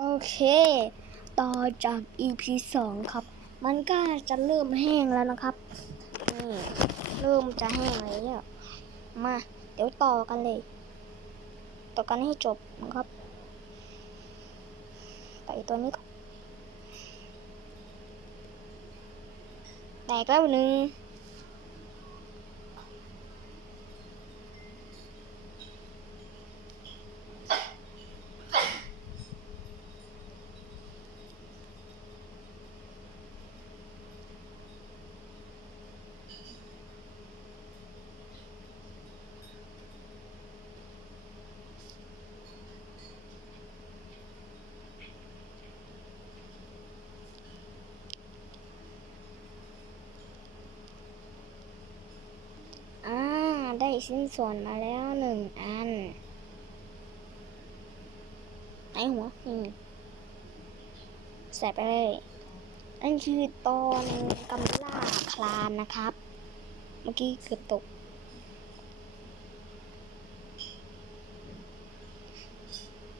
โอเค ต่อจาก EP สองครับ มันก็จะเริ่มแห้งแล้วนะครับ นี่เริ่มจะแห้งแล้วมา เดี๋ยวต่อกันเลย ต่อกันให้จบนะครับ ไปตัวนี้ก่อนแตกแล้วหนึ่ง อ่า ได้ ชิ้นส่วนมาแล้วหนึ่งอันไอหัวนี่ใส่ไปเลยอันคือตอนกำล่าคลานนะครับ เมื่อกี้เกือบตก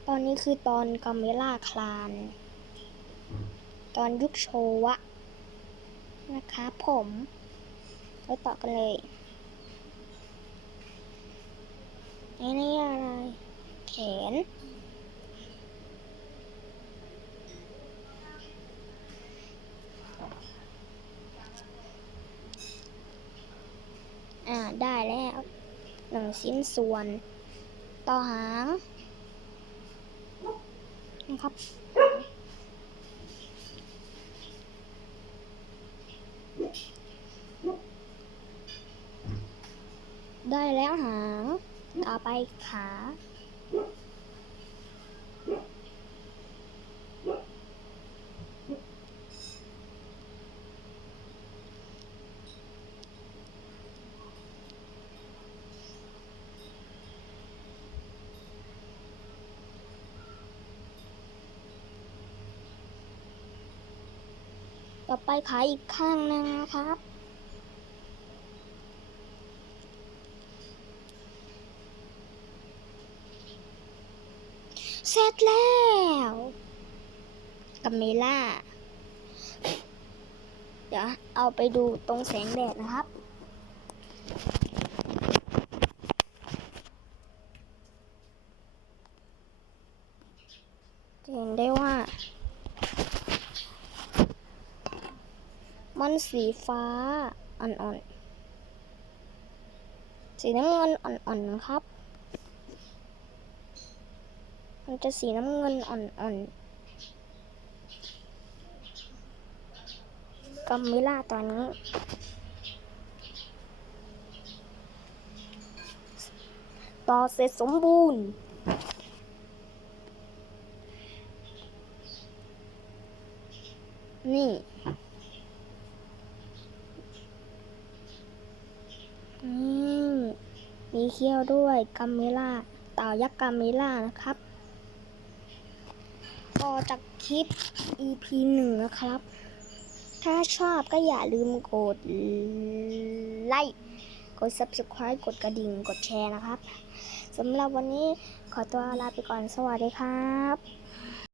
ตอนนี้คือตอนกัมเมล่าคลาน ตอนยุคโชวะ นะครับผม ไปต่อกันเลย นี่นี่อะไร แขน อ่า ได้แล้ว หนึ่งชิ้นส่วน ต่อหางนะครับได้แล้วหาง ต่อไปขา ต่อไปขาอีกข้างหนึ่งนะครับ เสร็จแล้วกัมเมล่า เดี๋ยวเอาไปดูตรงแสงแดดนะครับจะเห็นได้ว่า มันสีฟ้าอ่อนๆ สีน้ำเงินอ่อนๆนะครับ มันจะสีน้ำเงินอ่อนๆกัมมิล่าตอนนี้ ต่อเสร็จสมบูรณ์นี่นี่มีเขี้ยวด้วยกัมเมล่าเต่ายักษ์กัมเมล่านะครับ ต่อจากคลิป EP หนึ่งนะครับ ถ้าชอบก็อย่าลืมกดไลค์ กด subscribe กดกระดิ่ง กดแชร์นะครับ สำหรับวันนี้ขอตัวลาไปก่อน สวัสดีครับ